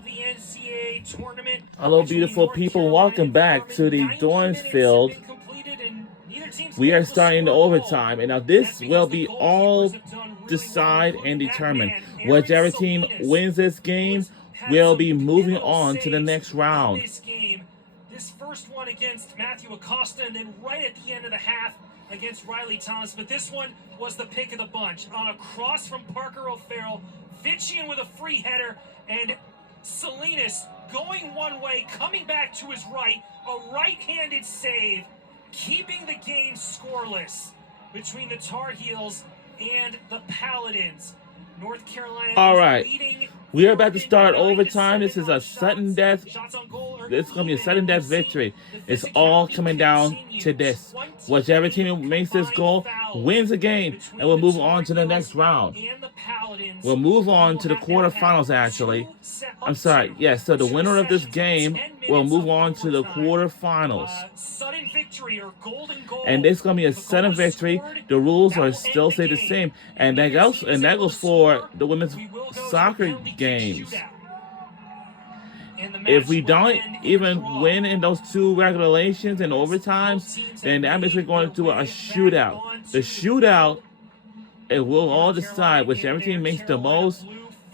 of the NCAA tournament. Hello, beautiful people. Welcome back to the Dorrance Field. We are starting the overtime, and now this will be all decide and determine. Whichever team wins this game will be moving on to the next round. This first one against Matthew Acosta, and then right at the end of the half against Riley Thomas. But this one was the pick of the bunch. On a cross from Parker O'Farrell, Fitchian with a free header, and Salinas going one way, coming back to his right, a right-handed save, keeping the game scoreless between the Tar Heels and the Paladins. North Carolina. All right, we are about to start overtime. This is a sudden death. This is going to be a sudden death victory. It's all coming down to this. Whichever team makes this goal wins the game, and we'll move on to the next round. We'll move on to the quarterfinals, actually. I'm sorry. Yes, so the winner of this game will move on to the quarterfinals. And this is going to be a sudden victory. The rules are still stay the same. And that goes for the women's soccer games. If we don't even win in those two regulations and overtimes, then that means we're going to do a shootout. The shootout, it will all decide whichever team makes the most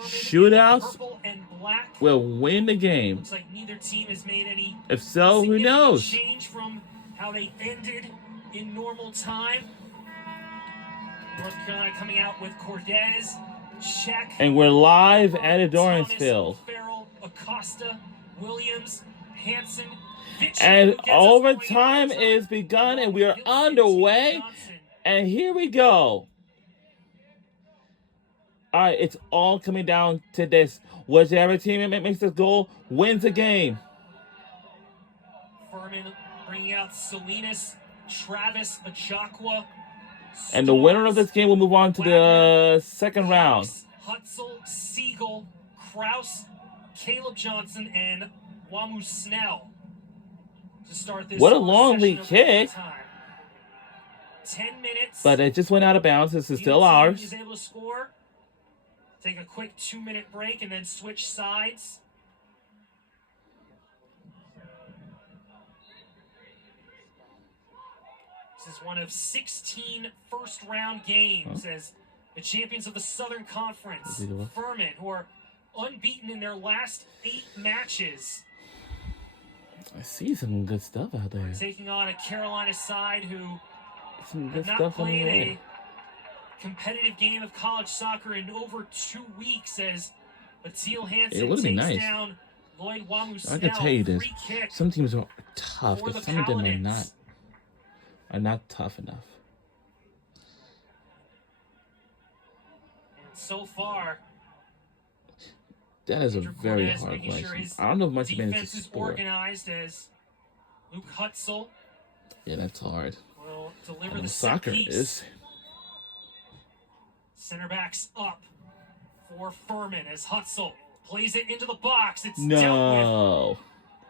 shootouts will win the game. If so, who knows? How they ended in normal time. North Carolina coming out with Cordes, Check, and we're live at a Dorrance Field. Farrell, Acosta, Williams, Hansen, and overtime is begun, and we are underway. And here we go. All right, it's all coming down to this. Whichever team makes this goal wins the game. Furman bringing out Salinas, Travis, Achakwa. And the winner of this game will move on to the second round. Hutzel, Siegel, Kraus, Caleb Johnson, and Wamu Snell to start this. What a long lead kick. 10 minutes. But it just went out of bounds. This is still ours. Is able to score. Take a quick 2-minute break and then switch sides. This is one of 16 first-round games as the champions of the Southern Conference, Furman, who are unbeaten in their last 8 matches. I see some good stuff out there. Taking on a Carolina side who some good have not played a competitive game of college soccer in over 2 weeks as Batil Hansen takes down Lloyd Wamu. I can tell you this. Some teams are tough, but some of them are not tough enough. And so far, that is a very hard question. I don't know if much of it is sport. Organized as Luke Hutzel. Yeah, that's hard. Will deliver the soccer is. Center backs up for Furman as Hutzel plays it into the box. It's dealt with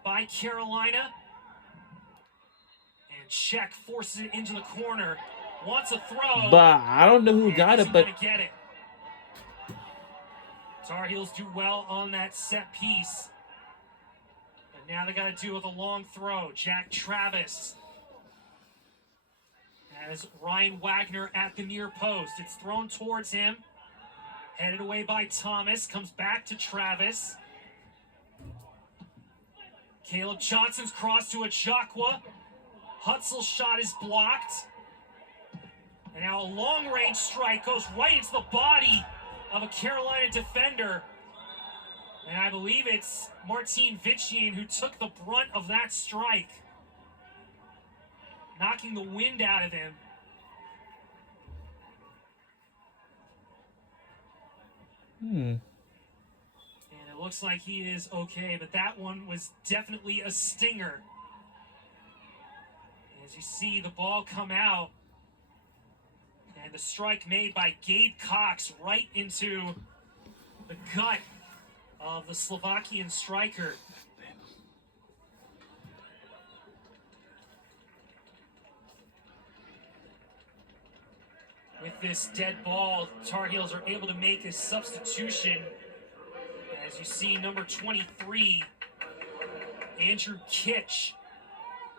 by Carolina. And Check forces it into the corner. Wants a throw. But I don't know who got it, but get it. Tar Heels do well on that set piece. And now they got to do with a long throw. Jack Travis has Ryan Wagner at the near post. It's thrown towards him. Headed away by Thomas. Comes back to Travis. Caleb Johnson's cross to Achakwa. Hutzel's shot is blocked. And now a long-range strike goes right into the body of a Carolina defender. And I believe it's Martin Fitchian who took the brunt of that strike, knocking the wind out of him. And it looks like he is okay, but that one was definitely a stinger. As you see the ball come out, and the strike made by Gabe Cox right into the gut of the Slovakian striker. With this dead ball, Tar Heels are able to make a substitution As you see, number 23, Andrew Kitch,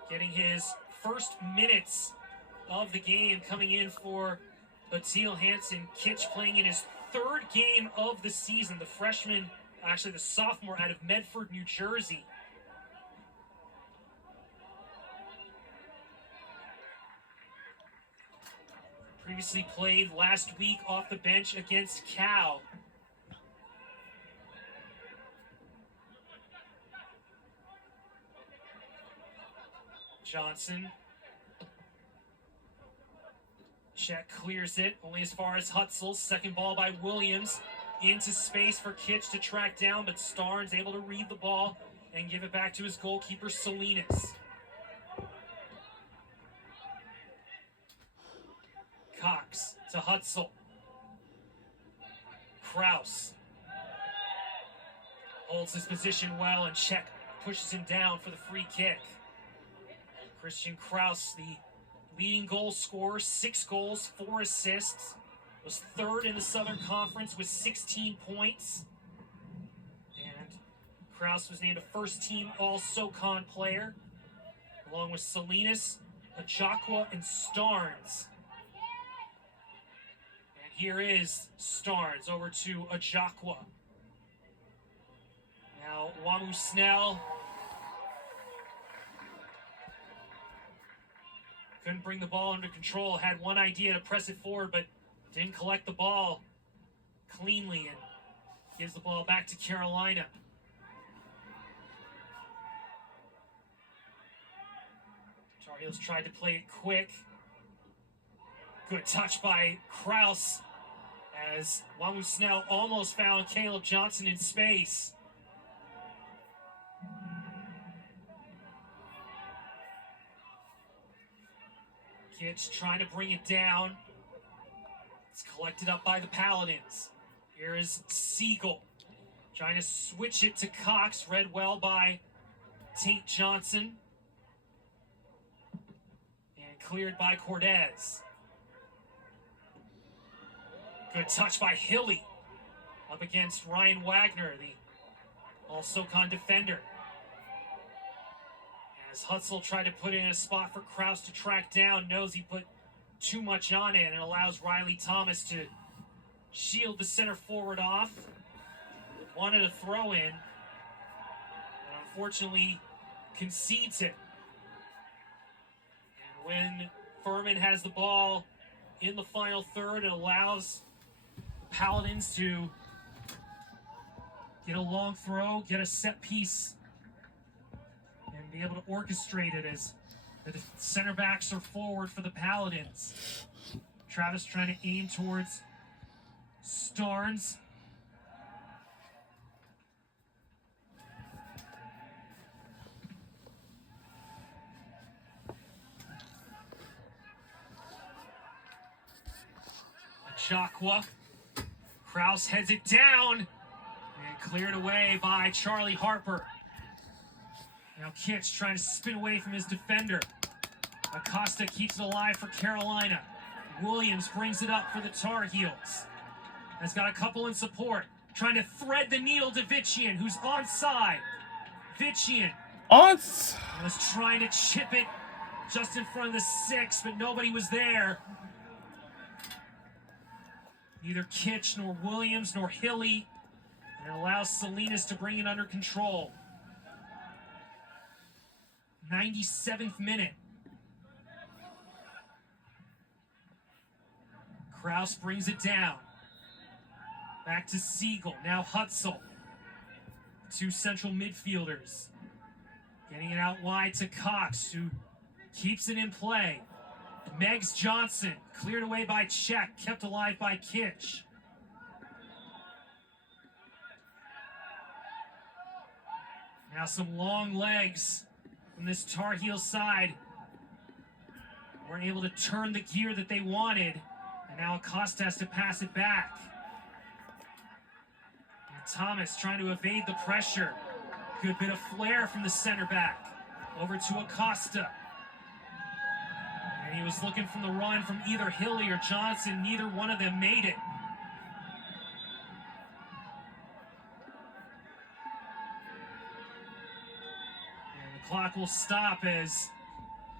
getting his first minutes of the game, coming in for Atil Hansen. Kitch playing in his third game of the season. The freshman, actually the sophomore out of Medford, New Jersey. Previously played last week off the bench against Cal. Johnson. Check clears it, only as far as Hutzel. Second ball by Williams. Into space for Kitch to track down, but Starnes able to read the ball and give it back to his goalkeeper, Salinas. Cox to Hutzel. Kraus holds his position well, and Check pushes him down for the free kick. Christian Kraus, the leading goal scorer, 6 goals, 4 assists, was third in the Southern Conference with 16 points. And Kraus was named a first-team All-SoCon player, along with Salinas, Ajakwa, and Starnes. And here is Starnes over to Ajakwa. Now, Wamu Snell couldn't bring the ball under control, had one idea to press it forward, but didn't collect the ball cleanly, and gives the ball back to Carolina. Tar Heels tried to play it quick. Good touch by Kraus as Wamu Snell almost found Caleb Johnson in space. Kitch trying to bring it down. It's collected up by the Paladins. Here is Siegel trying to switch it to Cox. Read well by Tate Johnson. And cleared by Cortez. Good touch by Hilly. Up against Ryan Wagner, the All-SoCon defender. As Hutzel tried to put it in a spot for Kraus to track down, knows he put too much on it, and allows Riley Thomas to shield the center forward off. Wanted a throw in, but unfortunately concedes it. And when Furman has the ball in the final third, it allows the Paladins to get a long throw, get a set piece, and be able to orchestrate it as the center backs are forward for the Paladins. Travis trying to aim towards Starnes. Ajakwa. Kraus heads it down and cleared away by Charlie Harper. Now Kitch trying to spin away from his defender. Acosta keeps it alive for Carolina. Williams brings it up for the Tar Heels. Has got a couple in support. Trying to thread the needle to Vitchian, who's onside. Vitchian was trying to chip it just in front of the 6, but nobody was there. Neither Kitch nor Williams nor Hilly. And it allows Salinas to bring it under control. 97th minute. Kraus brings it down. Back to Siegel. Now Hutzel. 2 central midfielders. Getting it out wide to Cox, who keeps it in play. Meggs Johnson. Cleared away by Check. Kept alive by Kitch. Now some long legs from this Tar Heel side. Weren't able to turn the gear that they wanted. And now Acosta has to pass it back. And Thomas trying to evade the pressure. Good bit of flair from the center back. Over to Acosta. And he was looking from the run from either Hilly or Johnson. Neither one of them made it. Clock will stop as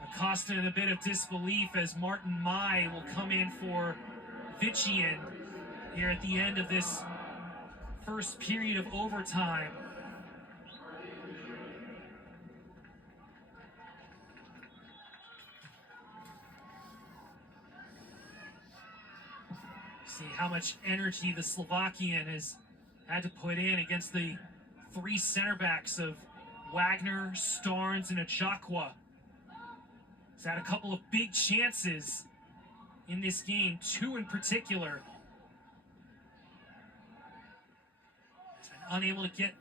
Acosta in a bit of disbelief as Martin Mai will come in for Vitchian here at the end of this first period of overtime. See how much energy the Slovakian has had to put in against the three center backs of Wagner, Starnes, and Achakwa. He's had a couple of big chances in this game, two in particular. He's been unable to get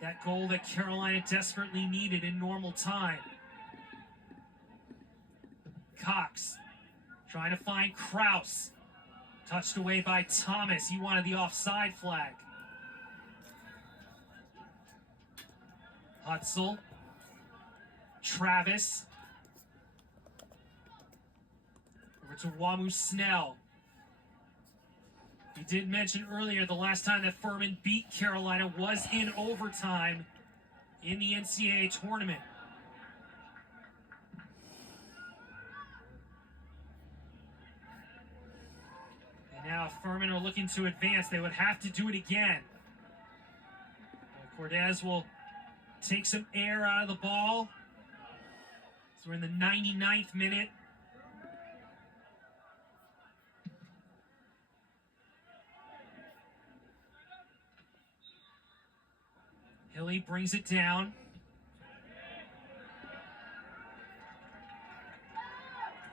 that goal that Carolina desperately needed in normal time. Cox trying to find Kraus. Touched away by Thomas. He wanted the offside flag. Hutzel. Travis. Over to Wamu Snell. We did mention earlier the last time that Furman beat Carolina was in overtime in the NCAA tournament. And now if Furman are looking to advance, they would have to do it again. Cordes will take some air out of the ball. So we're in the 99th minute. Hilly brings it down.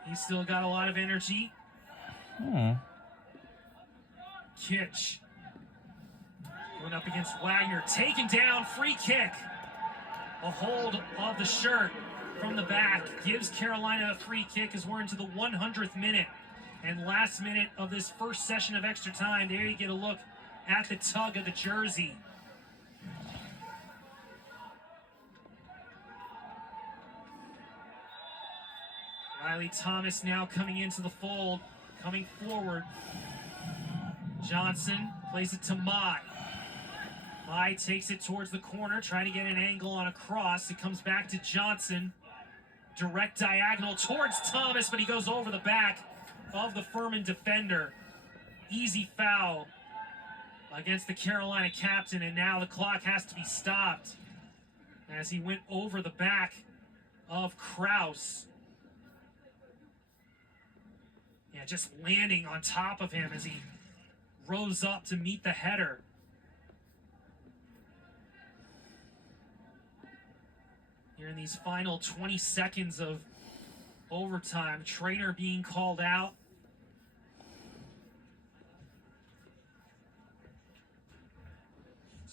He's still got a lot of energy. Kitch going up against Wagner, taken down, free kick. A hold of the shirt from the back gives Carolina a free kick as we're into the 100th minute and last minute of this first session of extra time. There you get a look at the tug of the jersey. Riley Thomas now coming into the fold, coming forward. Johnson plays it to Mai. Mai takes it towards the corner, trying to get an angle on a cross. It comes back to Johnson. Direct diagonal towards Thomas, but he goes over the back of the Furman defender. Easy foul against the Carolina captain, and now the clock has to be stopped as he went over the back of Kraus. Yeah, just landing on top of him as he rose up to meet the header. Here in these final 20 seconds of overtime, Trainer being called out.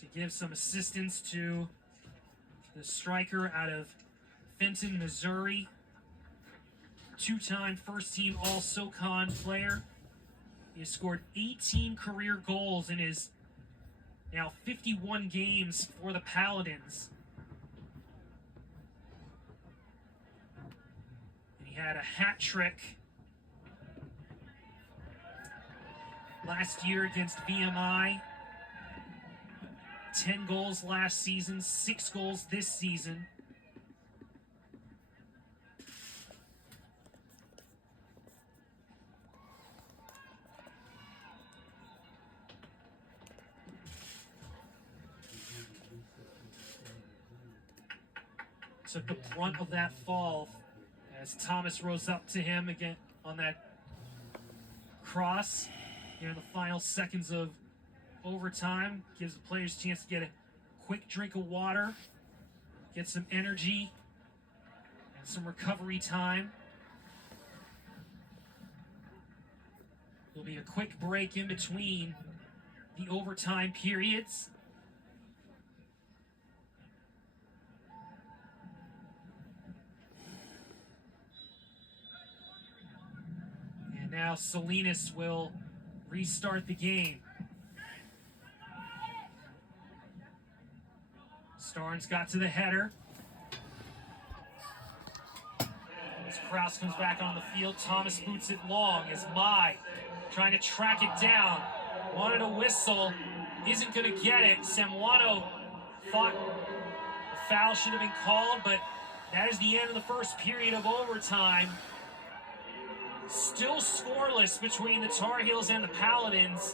To give some assistance to the striker out of Fenton, Missouri. Two-time first-team All-SoCon player. He has scored 18 career goals in his now 51 games for the Paladins. And he had a hat trick last year against VMI. 10 goals last season, 6 goals this season. Took the brunt of that fall as Thomas rose up to him again on that cross here in the final seconds of overtime. Gives the players a chance to get a quick drink of water, get some energy, and some recovery time. There'll be a quick break in between the overtime periods. Now Salinas will restart the game. Starnes got to the header. As Kraus comes back on the field, Thomas boots it long as Mai trying to track it down. Wanted a whistle, isn't going to get it. Samuano thought the foul should have been called, but That is the end of the first period of overtime. Still scoreless between the Tar Heels and the Paladins.